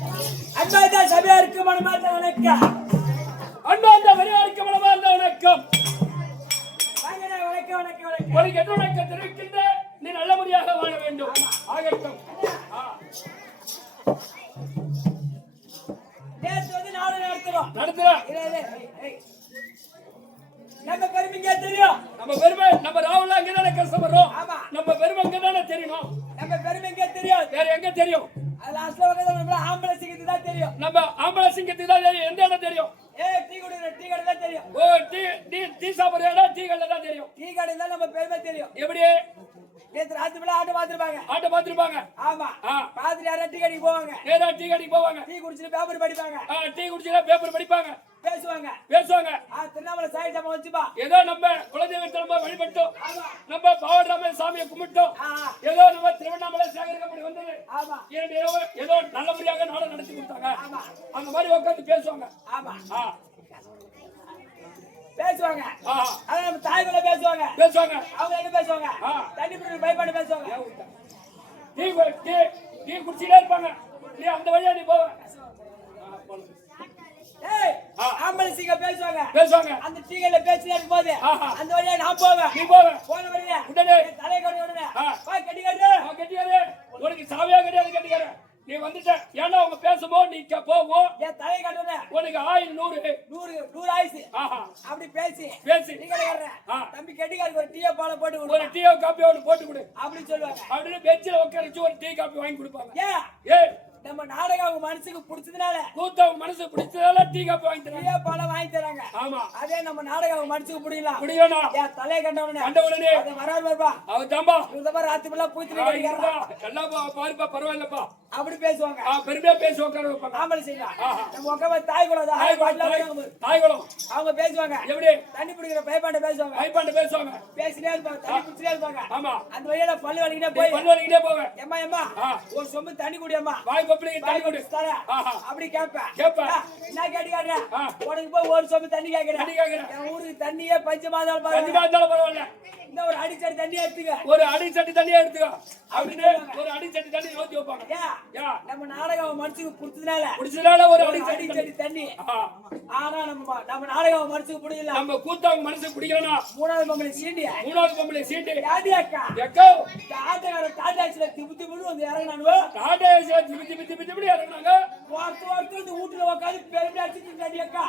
அன்பார்ந்த சபையாருக்கு மனமார்ந்த வணக்கம். அன்பார்ந்த பெரியாருக்கு மனமார்ந்த வணக்கம். வணக்கம் வணக்கம் வணக்கம். உனக்கு என்ன வணக்கம் தெரிவிக்கின்ற நீ நல்லபடியாக வாழ வேண்டும். ஆகட்டும். நேற்று வந்து நானும் நடத்துறோம். நம்ம பெருமைங்க தெரியும். நம்ம பெருமை நம்ம ராவுல அங்கதானே கஷ்டப்படுறோம். ஆமா. நம்ம பெருமை அங்கதானே தெரியணும். நம்ம பெருமைங்க தெரியும். வேற எங்க தெரியும்? லாஸ்ட்ல வந்து ஆம்பளை சிங்கத்துக்கு தான் தெரியும். நம்ம ஆம்பளை சிங்கத்துக்கு தான் தெரியும். எந்த இடம் தெரியும்? டீ குடிக்கிற டீ கடை தான் தெரியும். ஓ டீ சாப்பிடுறா டீ கடை தான் தெரியும். டீ கடை தான் நம்ம பெருமை தெரியும். எப்படி? நேற்று ராத்திரி மேல ஆட்டோ பாத்துருப்பாங்க. ஆட்டோ பாத்துருப்பாங்க. ஆமா. பாத்துட்டு யாரா டீ கடைக்கு போவாங்க. நேரா டீ கடைக்கு போவாங்க. டீ குடிச்சிட்டு பேப்பர் படிப்பாங்க. டீ குடிச்சிட்டு பேப்பர் படிப்பாங்க. பேசுவாங்க. திருநாமலை சாய் நம்ம வச்சுப்பா. ஏதோ நம்ம குலதெய்வத்தை நம்ம வழிபட்டோம். நம்ம பாவராம சாமியை கும்பிட்டோம். ஏதோ நம்ம திருவண்ணாமலை சேகரிக்கப்படி வந்தது. ஏதோ நல்லபடியாக நாடகம் நடத்தி கொடுத்தாங்க. அந்த மாதிரி உட்காந்து பேசுவாங்க. பேசுவாங்க. அதான் நம்ம தாய்மொழி பேசுவாங்க. அவங்க எங்க பேசுவாங்க? தண்ணி குடிக்கிற பயப்பாடு பேசுவாங்க. டீ குடிச்சிட்டே இருப்பாங்க. நீ அந்த வழியா நீ போவ. ஆம்பளை சீங்க பேசுவாங்க. அந்த டீகல்ல பேசிட்டே இருக்கும்போது அந்த வழியா நான் போவேன். நீ போவ. போன வழியா உடனே தலைய கட்டி உடனே கட்டிக்காரு. உனக்கு சாவியா கிடையாது கட்டிக்காரு. நீ வந்துட்ட. ஏன்னா அவங்க பேசும்போது நீ போவோம். என் தலைய கட்டுன உனக்கு 100 ஆயிடுச்சு. அப்படி பேசி தம்பி கெட்டிக்காருக்கு ஒரு டீயை பாலை போட்டு கொடு. ஒரு டீயோ காப்பியோ போட்டு கொடு அப்படின்னு சொல்லுவாங்க. அப்படின்னு பெஞ்சில உட்காரிச்சு ஒரு டீ காப்பி வாங்கி கொடுப்பாங்க. ஏன் நம்ம நாடகம் அவங்க மனசுக்கு பிடிச்சதுனால கூத்த அவங்க மனசுக்கு பிடிச்சதால டீ காப்பி வாங்கி தராங்க. டீயா பாலை வாங்கி தராங்க. ஆமா. அதே நம்ம நாடகம் அவங்க மனசுக்கு பிடிக்கலாம். என் தலைய கண்ட உடனே அது வராது வருவா. அவன் தாம்பா இந்த மாதிரி ராத்திரி ஃபுல்லா பூத்திட்டு எல்லாம் பாருப்பா பரவாயில்லப்பா. அப்படி பேசுவாங்க. பெருமையா பேசி உட்கார வைப்பாங்க. ஆம்பளை செய்யலாம். நம்ம உட்கார தாய் குலம் அவங்க பேசுவாங்க. எப்படி? தண்ணி பிடிக்கிற பைப்பாண்ட பேசுவாங்க. பேசினே இருப்பாங்க. தண்ணி பிடிச்சிட்டே இருப்பாங்க. அந்த வழியில பல்லு வலிக்கிட்டே போவேன். எம்மா ஒரு சொம்பு தண்ணி குடியம்மா. தண்ணி குடி. அப்படி கேட்பேன். என்ன கேட்டுக்காரு? உனக்கு போய் ஒரு சொம்பு தண்ணி கேட்கிறேன். என் ஊருக்கு தண்ணியே பஞ்சமாதாலும் பரவாயில்ல. இந்த ஒரு அடிச்சடி தண்ணியா எடுத்துக்க. ஒரு அடிச்சட்டி தண்ணியா எடுத்துக்க. அப்படின்னு ஒரு அடிச்சட்டி தண்ணி ஊத்தி வைப்பாங்க. நம்ம நாடகம் மனசுக்கு பிடிச்சதுனால ஒரு அடிச்சடி தண்ணி. ஆனா நம்ம நாடகம் மனசுக்கு பிடிக்கல. நம்ம கூத்தவங்க மனசுக்கு பிடிக்கலனா மூணாவது பொம்பளை சீண்டி யாடி அக்கா ஆட்டக்கார டாடாச்சில திபுத்திபுன்னு வந்து இறங்கினானுவோ. டாடாச்சில திபுத்தி இறங்கினாங்க. வார்த்தை இந்த வீட்டுல உட்காந்து பெருமையா அடிச்சுட்டு யாடி அக்கா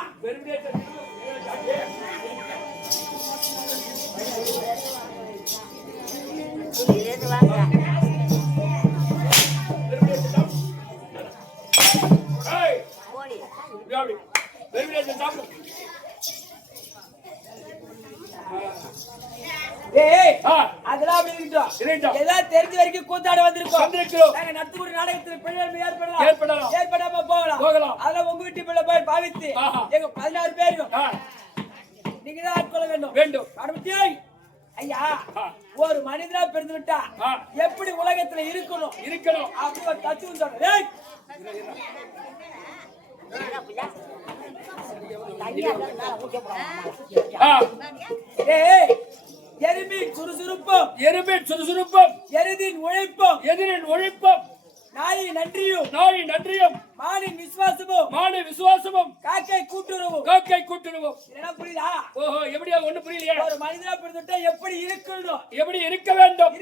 அதெல்லாம் அப்படி இருக்கட்டும். ஏதாவது தெரிஞ்ச வரைக்கும் கூத்தாட வந்திருக்கோம். நாங்க நடத்தக்கூடிய நாடகத்தில் பிள்ளை ஏற்படாம போகலாம். அதெல்லாம் உங்க வீட்டு பிள்ளை போய் பாவித்து எங்க 16 பேரும் நீங்க தான் ஆட்கொள்ள வேண்டும். ஐயா, ஒரு மனிதனா பிறந்து விட்டா எப்படி உலகத்துல இருக்கணும் அப்படி ஒரு தத்துவம் சொல்றேன். எறும்பின் சுறுசுறுப்பும் எருதின் உழைப்பும் நாயின் நன்றியும் மானின் விசுவாசமும் காக்கை கூட்டுறவும். என்ன புரியுதா? ஓஹோ, எப்படியா? ஒண்ணு புரியலையா? ஒரு மனிதனா பிறந்துட்டா எப்படி இருக்கணும், எப்படி இருக்க வேண்டும்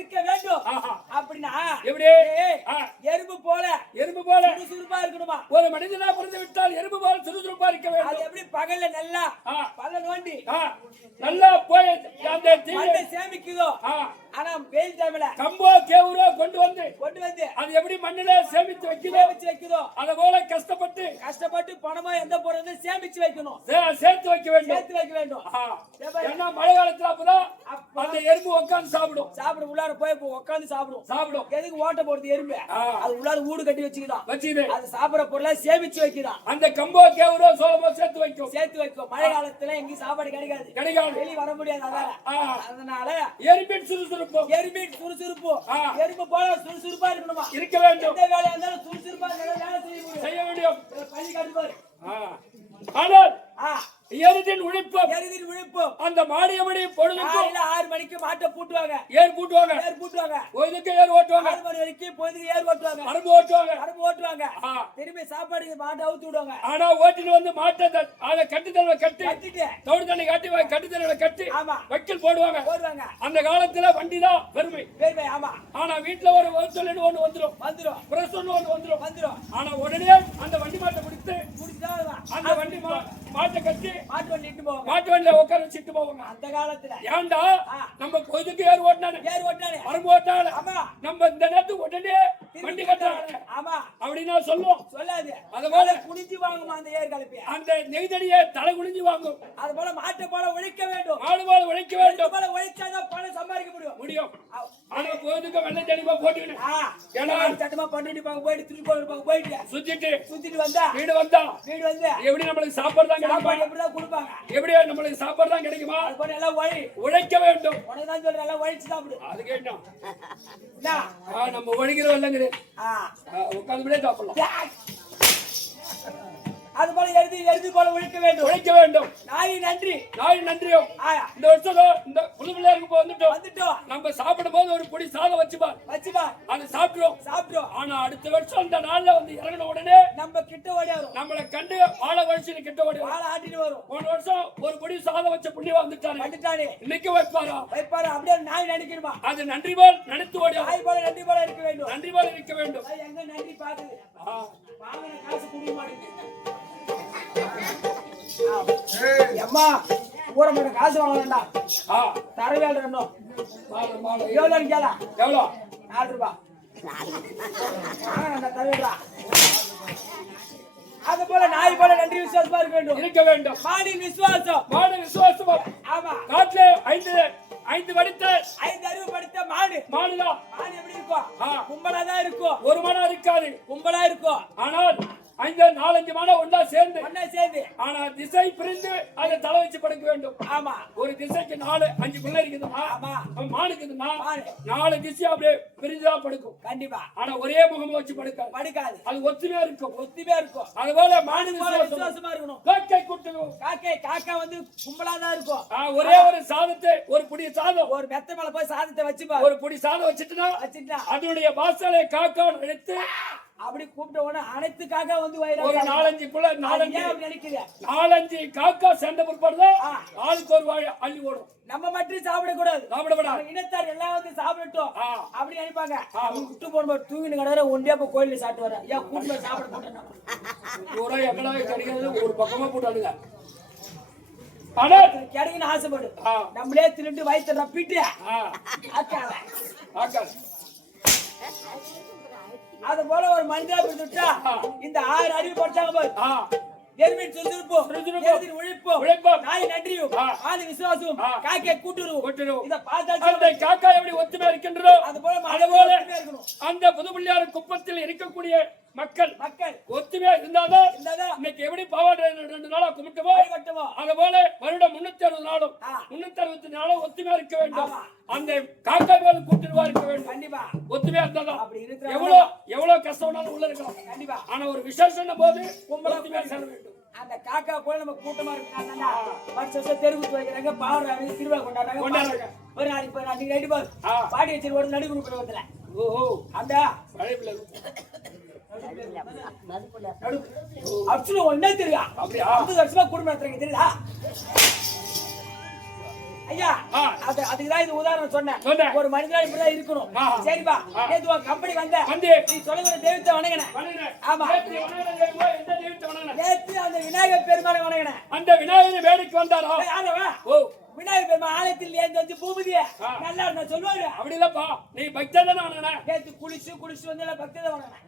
அப்படின்னா எப்படி? எறும்பு போல சுறுசுறுப்பா இருக்கணுமா? ஒரு மனிதனா பிறந்து விட்டால் எறும்பு போல சுறுசுறுப்பா இருக்க வேண்டும். அது எப்படி? பகல்ல நல்லா பல நோண்டி நல்லா போய் அந்த தீயை சேமிக்குதோ. ஆனா வெயில் டைம்ல கம்போ கேவுரோ கொண்டு வந்து அது எப்படி மண்ணில சேமித்து வைக்குதோ அத போல கஷ்டப்பட்டு பணமா எந்த பொருள் சேமிச்சு வைக்கணும், சேர்த்து வைக்க வேண்டும். ஏன்னா மழை காலத்துல அப்பதான் அந்த எறும்பு உட்கார்ந்து சாப்பிடும். உள்ளார போய் உட்கார்ந்து சாப்பிடும். எதுக்கு ஓட்ட போடுறது? எறும்பு அது உள்ளார ஊடு கட்டி வச்சுக்குதான். அது சாப்பிடுற பொருளை சேமிச்சு வைக்குதான். அந்த கம்போ கேவுரோ சோளமோ சேர்த்து வைக்கும். மழை காலத்துல எங்கேயும் சாப்பாடு கிடைக்காது, வெளியே வர முடியாது. அதனால எறும்பின் சுறுசுறுப்பு எறும்பு போல சுறுசுறுப்பா இருக்கணுமா? இருக்க வேண்டும். எந்த வேலையா இருந்தாலும் சுறுசுறுப்பா செய்ய வேண்டும். பள்ளி காட்டுப்பாரு. ஆனால் எருதின் உழைப்பும் அந்த மாடியபடி பொழுதுக்கும் 6 மணிக்கு வரைக்கும் மாட்டை பூட்டுவாங்க. ஏர் பூட்டுவாங்க. ஏர் பூட்டுவாங்க. கோயிலுக்கு ஏர் ஓட்டுவாங்க. 6 மணி வரைக்கும் பொழுதுக்கு ஏர் ஓட்டுவாங்க. அரம்பு ஓட்டுவாங்க. அரம்பு ஓட்டுவாங்க. திரும்பி சாப்பாடுக்கு மாட்டை அவுத்து விடுவாங்க. ஆனா ஓட்டிட்டு வந்து மாட்டை அதை கட்டுத்தல கட்டிட்டு தோடு தண்ணி காட்டி கட்டுத்தல கட்டி வைக்கல் போடுவாங்க. அந்த காலத்துல வண்டிதான் பெருமை. ஆமா. ஆனா வீட்டுல ஒரு வகுத்தல் ஒண்ணு வந்துரும். பிரஸ் ஒண்ணு வந்துரும். ஆனா உடனே அந்த வண்டி மாட்டை பிடித்து அந்த வண்டி மாட்டை கட்டி மாட்டு வண்டியில உட்கார வச்சுட்டு போவாங்க. அந்த காலத்துல ஏன்டா நம்ம கோயிலுக்கு ஏர் ஓட்டினானே அரம்பு ஓட்டினானே நம்ம இந்த நேரத்துக்கு உடனே வண்டி கட்டுறாங்க அப்படின்னா சொல்லுவோம். சொல்லாது. அது போல குனிஞ்சு வாங்குமா அந்த ஏர் கலப்பைய. அந்த நெய்தடியை தலை குனிஞ்சு வாங்கும். அது போல மாட்டு போல உழைக்க வேண்டும். மாடு போல உழைக்க வேண்டும். போல உழைச்சாதான் பணம் சம்பாதிக்க முடியும். ஆனா கோயிலுக்கு வெள்ளை ஜடிமா போட்டுக்கணும். ஏன்னா சட்டமா பண்ணிட்டு போயிட்டு திருப்பி போயிட்டு சுத்திட்டு வந்தா வீடு வந்தா எப்படி நம்மளுக்கு சாப்பாடு தான் கிடைக்குமா? எப்படிதான் கொடுப்பாங்க? எப்படி நம்மளுக்கு சாப்பாடு தான் கிடைக்குமா? அது போல எல்லாம் உழைக்க வேண்டும். உனக்குதான் சொல்றேன், எல்லாம் உழைச்சு சாப்பிடு. அது கேட்டோம். நம்ம உழைக்கிறோம் இல்லைங்கிறது உட்காந்து சாப்பிடலாம். அது போல எழுதி போல உழைக்க வேண்டும். நாய் நன்றியும் இந்த வருஷம் இந்த புது பிள்ளையாருக்கு வந்துட்டோம். நம்ம சாப்பிடும் போது ஒரு பொடி சாதம் வச்சுப்பா அது சாப்பிடுறோம். ஆனா அடுத்த வருஷம் அந்த நாள்ல வந்து இறங்கின உடனே நம்ம கிட்ட ஓடியாரும். நம்மளை கண்டு வாழை வழிச்சு கிட்ட ஓடியாரும். வாழை ஆட்டிட்டு வரும். போன வருஷம் ஒரு பொடி சாதம் வச்ச புண்ணியவா வந்துட்டானே இன்னைக்கு வைப்பாரா அப்படியே நாய் நினைக்கணுமா? அது நன்றி போல் நினைத்து ஓடியாரும். நாய் போல நன்றி போல இருக்க வேண்டும். எங்க நன்றி பாக்குது? வாங்கின காசு கொடுக்க மாட்டேங்குது. அம்மா ஊரமோட காசு வாங்க வேண்டாம். தர வேண்டாம். எவ்வளோ கேளா? எவ்வளோ? 4 ரூபாய். தருவா. அது போல நாய் போல நன்றி விசுவாசமா இருக்க வேண்டும். மாடின் விசுவாசம். ஆமா. காட்டுல 5 படித்த 5 அறிவு படித்த மாடுதான். மாடு எப்படி இருக்கும்? கும்பலா தான் இருக்கும். ஒரு மனம் இருக்காது. கும்பலா இருக்கும். ஆனால் 4-5 மானம் ஒன்னா சேர்ந்து ஆனா திசை பிரிந்து அதை தலை வச்சு படுக்க வேண்டும். ஆமா. ஒரு திசைக்கு 4-5 பிள்ளை இருக்குதுன்னா மானுக்குதுன்னா 4 திசை அப்படியே பிரிஞ்சுதான் படுக்கும். கண்டிப்பா. ஆனா ஒரே முகமா வச்சு படுக்காது. அது ஒத்துமையா இருக்கும். அதுபோல மானு விசுவாசமா இருக்கணும். காக்கை கூட்டணும். காக்கா வந்து கும்பலாதான் இருக்கும். ஒரே ஒரு சாதத்தை ஒரு புடி சாதம் ஒரு மெத்த மேல போய் சாதத்தை வச்சுப்பா. ஒரு புடி சாதம் வச்சுட்டா அதனுடைய வாசலை காக்கா எடுத்து அப்படி கூப்பிட்ட உடனே அனைத்து காக்கா வந்து ஒரு 4-5 காக்கா சேர்ந்த பிற்பாடுதான் ஆளுக்கு ஒரு வாழை அள்ளி ஓடும். நம்ம மட்டும் சாப்பிடக்கூடாது. இனத்தார் எல்லாம் வந்து சாப்பிடட்டும் அப்படி நினைப்பாங்க. விட்டு போடும்போது தூங்கின கடை ஒண்டியா போய் கோயில சாப்பிட்டு வர ஏன் கூட்டு சாப்பிட போட்டேன் எங்கடா கிடைக்கிறது ஒரு பக்கமா போட்டாடுங்க. கிடைக்குன்னு ஆசைப்படு. நம்மளே திருட்டு வயிற்று ரப்பிட்டு அது போல ஒரு மனிதா பிடிச்சா இந்த 6 அறிவு படிச்சாங்க போது எருமின் சுறுசுறுப்பு உழைப்பு நாய் நன்றியும் ஆதி விசுவாசம் காக்கை கூட்டுறவும் இத பார்த்தா காக்கா எப்படி ஒத்துமையா இருக்கின்றதோ அது போல அந்த புது பிள்ளையார் குப்பத்தில் இருக்கக்கூடிய மக்கள் ஒத்துமையா இருந்தாதான் இன்னைக்கு எப்படி பாவாடை 2 நாளா கும்பிட்டோமோ அது போல வருடம் 360 நாளும் 360 நாளும் ஒத்துமையா இருக்க வேண்டும். அந்த காக்கா மேல கூட்டுவா இருக்க வேண்டும். கண்டிப்பா ஒத்துமையா இருந்தாதான் எவ்வளவு கஷ்டம்னாலும் உள்ள இருக்கலாம். கண்டிப்பா. ஆனா ஒரு விசேஷம் போது ஒத்துமையா சேர வேண்டும். அந்த காக்கா போல நம்ம கூட்டமா இருக்காங்க. வருஷம் தெருவுக்கு வைக்கிறாங்க, பாடுறாங்க, திருவிழா கொண்டாடுறாங்க. ஒரு நாளைக்கு நைட்டு போது பாடி வச்சு ஒரு நடு குடும்பத்துல அந்த ஒன்னே தெரியா அப்படி 50 வருஷமா குடும்பம் நடத்துறீங்க தெரியுதா ஐயா? அதுக்குதான் இது உதாரணம் சொன்னேன். ஒரு மனிதனா இப்படிதான் இருக்கணும். சரிப்பா, நேத்து கம்பெனி வந்த நீ சொல்லுகிற தெய்வத்தை வணங்கினேன். ஆமா, நேத்து அந்த விநாயகர் பெருமானை வணங்கினேன். அந்த விநாயகர் வேலைக்கு வந்தாரா? விநாயகர் பெருமாள் ஆலயத்தில் ஏந்து வந்து பூபதிய நல்லா இருந்தா சொல்லுவாரு. அப்படி இல்லப்பா, நீ பக்தியா தானே வணங்கின. நேத்து குளிச்சு வந்து பக்தியா தான் வணங்கினேன்.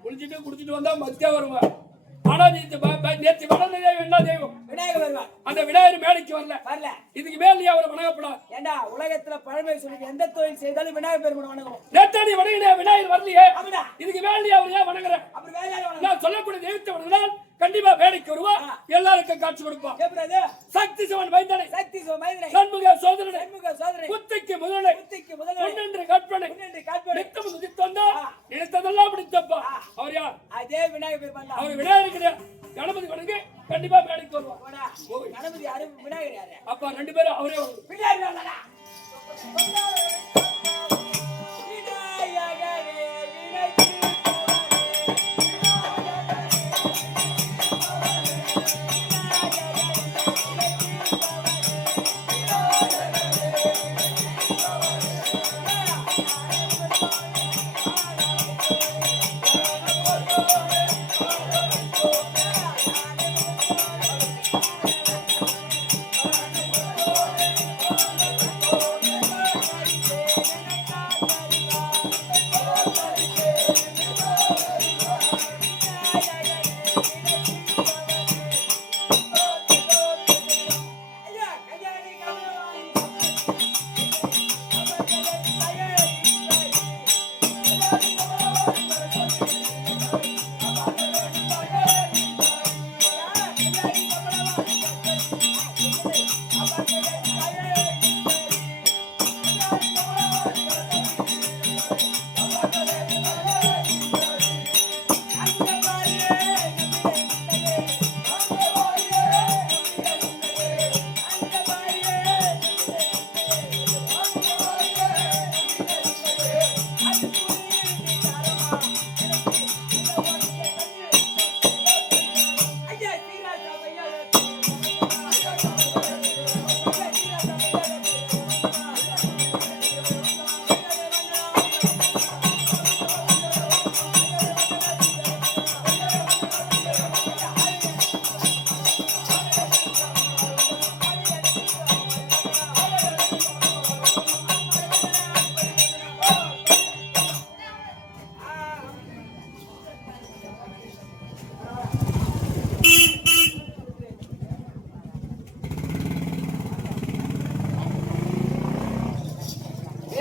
குடிச்சிட்டு வந்தா பக்தியா வருவேன். ஆனா நேற்று வளர்ந்த என்ன தெய்வம்? விநாயகர் பெருமாள். அந்த விநாயகர் மேடைக்கு வரல. இதுக்கு மேல் நீ அவரை வணங்கப்படாது. ஏண்டா உலகத்துல பழமை சொல்லி எந்த தொழில் செய்தாலும் விநாயகர் பெருமாள் வணங்கணும். நேற்று நீ வணங்கின விநாயகர் வரலையே, இதுக்கு மேல் நீ அவர் ஏன் வணங்குற? அப்படி வேலையால நான் சொல்லக்கூடிய தெய்வத்தை வணங்கினால் கண்டிப்பா வேலைக்கு வருவா, எல்லாருக்கும் காட்சி கொடுப்பான். சக்தி சிவன் மைந்தனை, சண்முக சோதரனை, குத்திக்கு முதலை, முன்னென்று கற்பனை, நித்தம் துதித்தந்தா நினைத்ததெல்லாம் பிடித்தப்பா. அவர் யார்? அதே விநாயகர் பெருமாள். அவர் விநாயகர் கிடையாது, கணபதி வணங்கி கண்டிப்பா வேலைக்கு வருவான். கணபதி யாரு, விநாயகர் யாரு? அப்பா 2 பேரும் அவரே விநாயகர்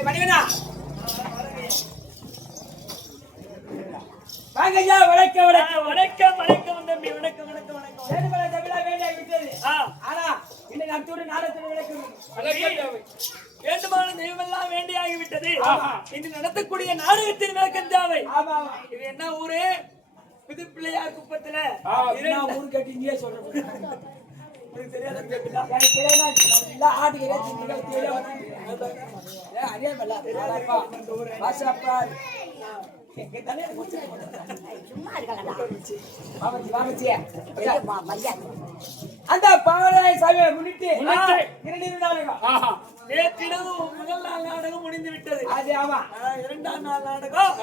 ஏய் மணிவண்ணா வாங்க ஐயா வணக்கம் வணக்கம் தம்பி வணக்கம் சேதுமலை தமிழா வேண்டிய விட்டது ஆனா இன்னைக்கு அத்தோடு நாடகத்தில் விளக்கம் வேண்டுமான தெய்வமெல்லாம் வேண்டியாகி விட்டது இன்று நடத்தக்கூடிய நாடகத்தின் விளக்கம் தேவை இது என்ன ஊரு புது பிள்ளையார் குப்பத்துல ஊரு கேட்டு இங்கே சொல்றேன் உங்களுக்கு தெரியாத கேட்கலாம் எனக்கு தெரியாதா ஆட்டுக்கு தெரியாதப்பா வாசப்பா அந்த பாவராய சபையை முன்னிட்டு இரண்டு நாடகம் நேற்றிரவு முதல் நாள் நாடகம் முடிந்து விட்டது அது ஆமா இரண்டாம் நாள் நாடகம்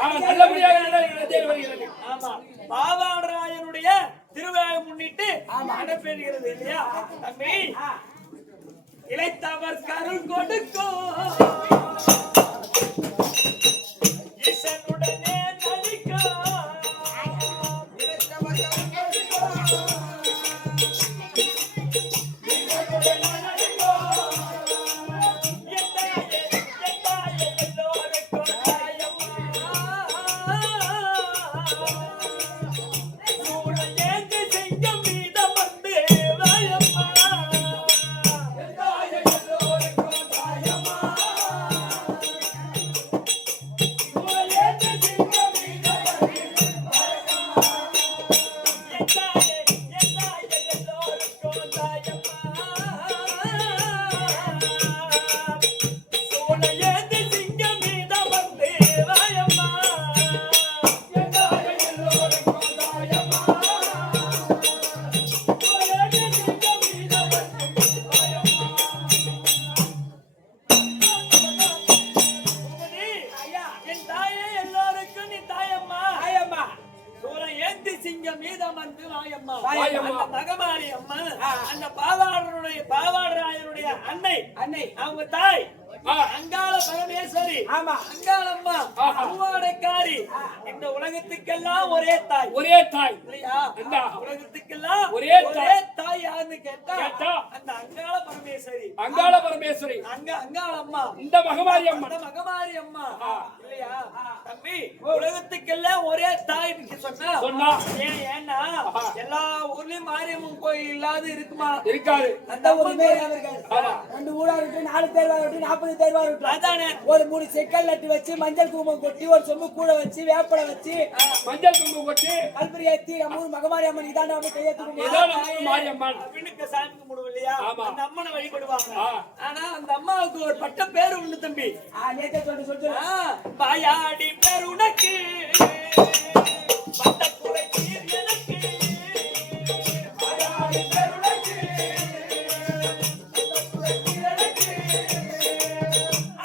ஆமா பாவாடராயனுடைய திருவிழாவை முன்னிட்டு நடைபெறுகிறது இல்லையா தம்பி இளைத்தவர் கருள் கொடுக்கும் ஈசனுடனே நடிக்கும் பாவாடராயனுடைய அன்னை அவங்க தாய் அங்காள பரமேஸ்வரி அங்காளம்மா பூவாடைக்காரி இந்த உலகத்துக்கெல்லாம் ஒரே தாய் இல்லையா உலகத்துக்கெல்லாம் ஒரே தாய் யாருன்னு கேட்டா அந்த அங்காள பரமேஸ்வரி அங்காளம்மா இந்த மகமாரி அம்மா இல்லையா தம்பி உலகத்துக்கெல்லாம் ஒரே தாய் சொன்னா ஏன்னா எல்லா ஊர்லயும் மாரியம்மன் கோயில் இல்லாத இருக்குமா இருக்காது அந்த ஊருமே இருக்காது 2 ஊரா இருக்கு 4 தேர்வா இருக்கு 40 தேர்வா இருக்கு அதானே ஒரு 3 செக்கல் நட்டு வச்சு மஞ்சள் குங்குமம் கொட்டி ஒரு சொம்பு கூட வச்சு வேப்பலை வச்சு மஞ்சள் குங்குமம் கொட்டி கல்பரி ஏத்தி நம்ம ஊர் மகமாரி அம்மன் இதாண்ட நம்ம கையெழுத்து மாரியம்மன் பின்னுக்கு சாமி கும்பிடுவோம் இல்லையா அந்த அம்மனை வழிபடுவாங்க ஆனா அந்த அம்மாவுக்கு ஒரு பட்ட பேரு உண்டு தம்பி நேத்தே சொல்லிட்டு பாயாடி பேர் உனக்கு பட்ட குறை தீர் எனக்கு பாயாடி பேர் உனக்கு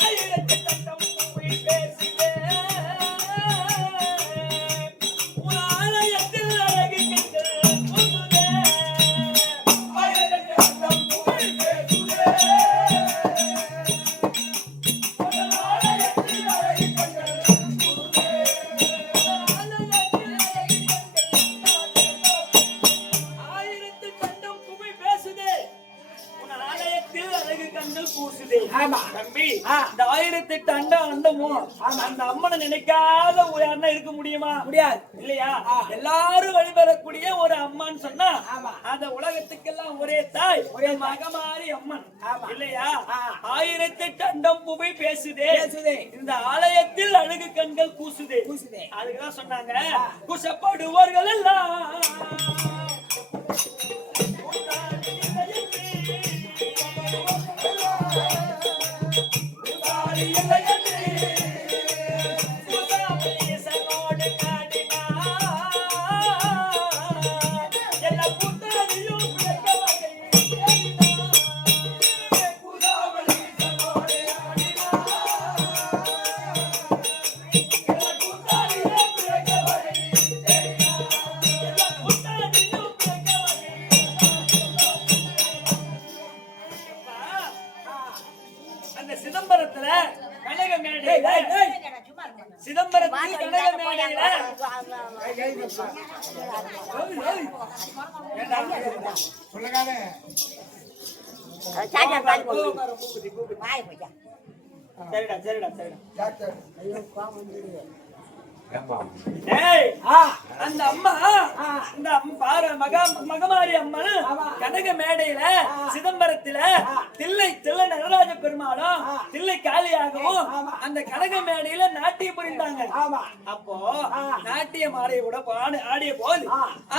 ஆயிரத்தி தட்டம் போய் பேசுவேன் உன் ஆலயத்தில் அழகு கண்டு ஆயிரத்தி தட்டம் போய் பேசுவேன் அந்த அம்மனை நினைக்காத ஒரு அண்ணன் இருக்க முடியுமா? முடியாது இல்லையா? எல்லாரும் வழிபடக்கூடிய ஒரு அம்மான்னு சொன்னா அந்த உலகத்துக்கெல்லாம் ஒரே தாய், ஒரே மகமாரி அம்மன் இல்லையா? 1008 அண்டம் புவி பேசுதே, இந்த ஆலயத்தில் அழகு கண்கள் கூசுதே. அதுக்குதான் சொன்னாங்க குசப்படுவார்கள் எல்லாம் சிதம்பரத்துல கனக மேடையில சிதம்பரத்தில் கனக மேடையில சரிடா சரிடா சரிடா டாக்டர் ஏய் ஆ அந்த அம்மா இந்த பாரு மகமாரி அம்மன் கனக மேடையில சிதம்பரத்துல தில்லை நடராஜ பெருமாளும் தில்லை காளியாகவும் அந்த கனக மேடையில நாட்டியம் புரிந்தாங்க. அப்போ நாட்டியம் ஆடையோட ஆடிய போது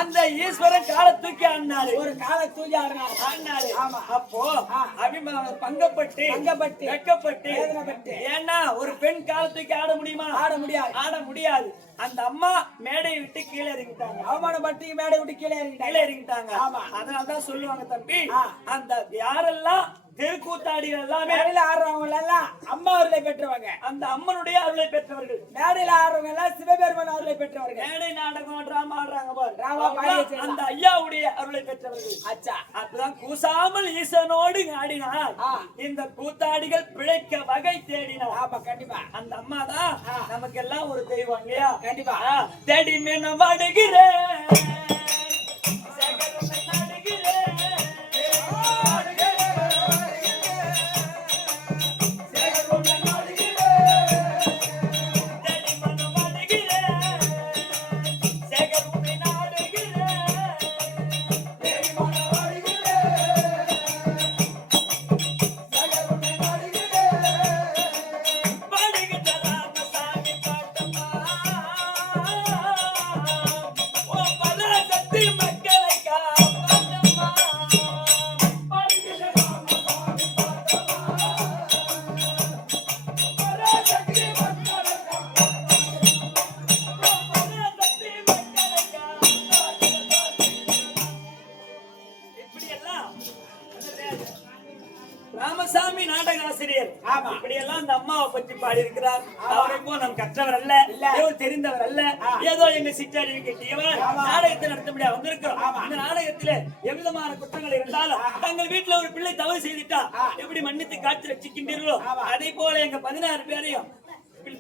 அந்த ஈஸ்வரன் காலை தூக்கி ஆடினாரு. ஒரு காலை தூக்கி ஆடினாரு. அப்போ அபிமானம் பங்கப்பட்டு வெக்கப்பட்டு ஏன்னா ஒரு பெண் காலை தூக்கி ஆட முடியுமா? ஆட முடியாது. அந்த அம்மா மேடையை விட்டு கீழே இறங்கிட்டாங்க. அவமானப்பட்டு மேடை விட்டு கீழே இறங்கிட்டாங்க. அதனாலதான் சொல்லுவாங்க தம்பி, அந்த யாரெல்லாம் தெருக்கூத்தாடிகள் எல்லாமே மேடையில ஆடுறவங்க எல்லாம் அம்மா அருளை பெற்றவங்க. அந்த அம்மனுடைய அருளை பெற்றவர்கள். மேடையில ஆடுறவங்க எல்லாம் சிவபெருமான் அருளை பெற்றவர்கள். மேடை நாடகம் டிராமா ஆடுறாங்க பாரு, அந்த ஐயாவுடைய அருளை பெற்றவர்கள். அச்சா அப்பதான் கூசாமல் ஈசனோடு ஆடினார் இந்த கூத்தாடிகள் பிழைக்க வகை தேடினார். ஆமா கண்டிப்பா அந்த அம்மா தான் நமக்கு எல்லாம் ஒரு தெய்வம் இல்லையா? கண்டிப்பா தேடி மீன வாடுகிறேன் ராமசாமி நாடக ஆசிரியர். இப்படி எல்லாம் அந்த அம்மாவை பற்றி பாடி இருக்கிறார். அவரை போல் நாம் கற்றவர் அல்ல, தெரிந்தவர் அல்ல, ஏதோ எங்க சிற்றறிவு கட்டியவர் நாடகத்தை நடத்தபடியா வந்திருக்கிறோம். இந்த நாடகத்திலே எவ்விதமான குற்றங்கள் இருந்தாலும் தங்கள் வீட்டுல ஒரு பிள்ளை தவறு செய்துட்டா எப்படி மன்னித்து காத்து ரட்சிக்கின்றீர்களோ அதே போல எங்க 16 பேரையும்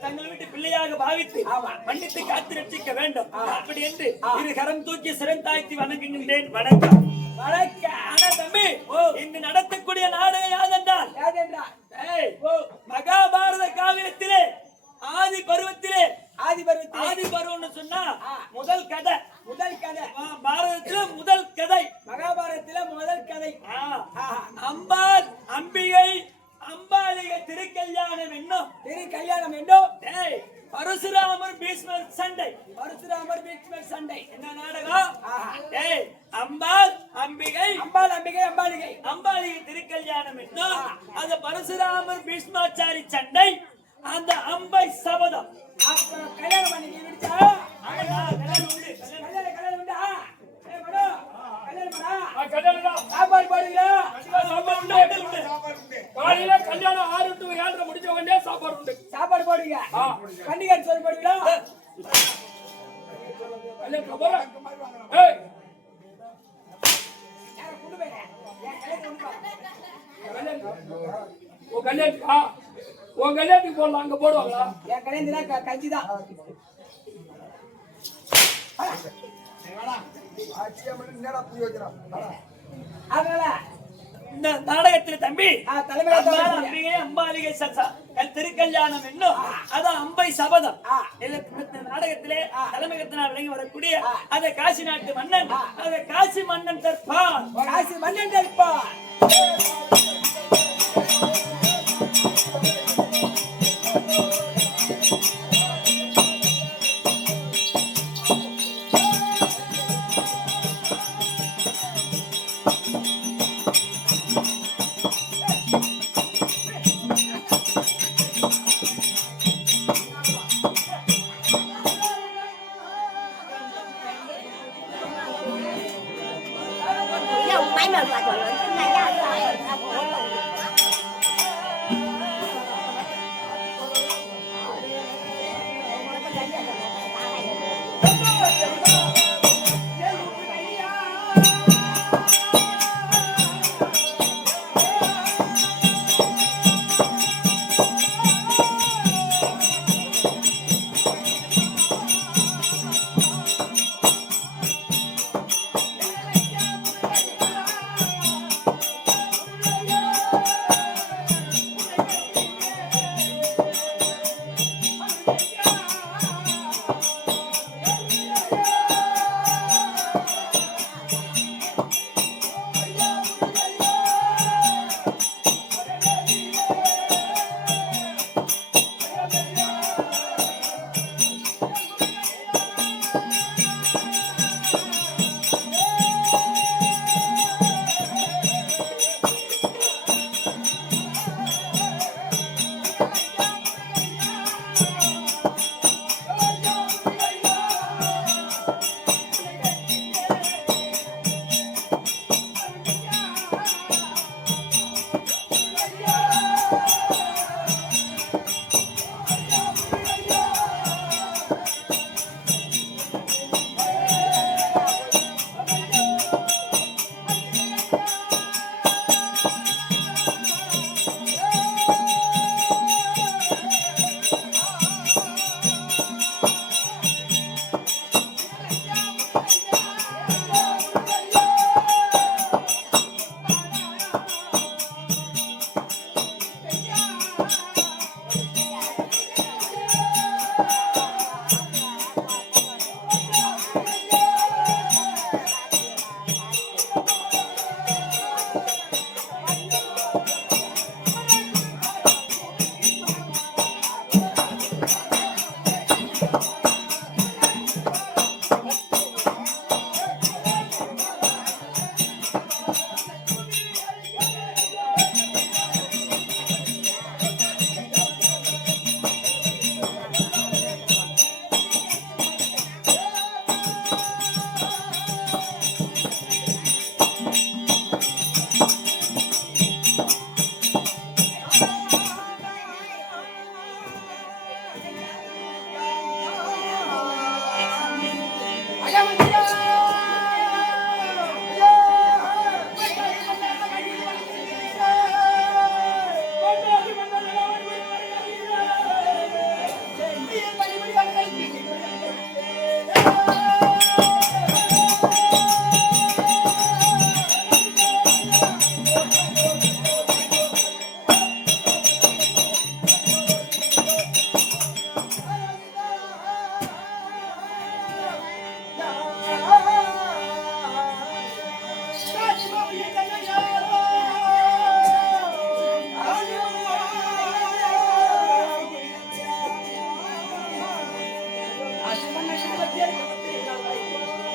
தங்கள் வீட்டு பிள்ளையாக பாவித்து மன்னித்து காத்து ரட்சிக்க வேண்டும். அப்படி என்று இரு கரம் தூக்கி சிறந்தாய்த்தி வணங்குகின்றேன். வணக்கம். ஆனா தம்பி, இங்கு நடத்தக்கூடிய நாடகம் யாதென்றால் மகாபாரத காவியத்திலே ஆதி பருவம்னு சொன்னா முதல் கதை பாரதத்தில முதல் கதை, மகாபாரதத்தில முதல் கதை. அம்பாள் அம்பிகை அம்பாலிகை திருக்கல்யாணம் என்னும் பரசுராமர் பீஷ்மர் சண்டை. என்ன நாடகம்? அம்பாள் அம்பிகை அம்பாலிகை திருக்கல்யாணம் என்னும் அந்த பரசுராமர் பீஷ்மாச்சாரி சண்டை. அந்த அம்பை சபதம் கல்யாணம் பண்ணி சாப்பாடு போடுங்க. காலையில கல்யாணம் 6 to 7 முடிஞ்ச உடனே சாப்பாடு போடுங்க. பண்டிகை சொல்லி போடுவீங்களா? உன் கல்யாணத்துக்கு போடலாம், அங்க போடுவாங்களா? என் கல்யாணத்துல கஞ்சிதான். அதனால இந்த நாடகத்தில் தம்பி அம்பாலிகை திருக்கல்யாணம் என்னும் அதான் அம்பை சபதம். நாடகத்திலே தலைமையகத்தினால் விளங்கி வரக்கூடிய அந்த காசி நாட்டு மன்னன், அந்த காசி மன்னன் தற்பான்.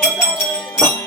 போதாது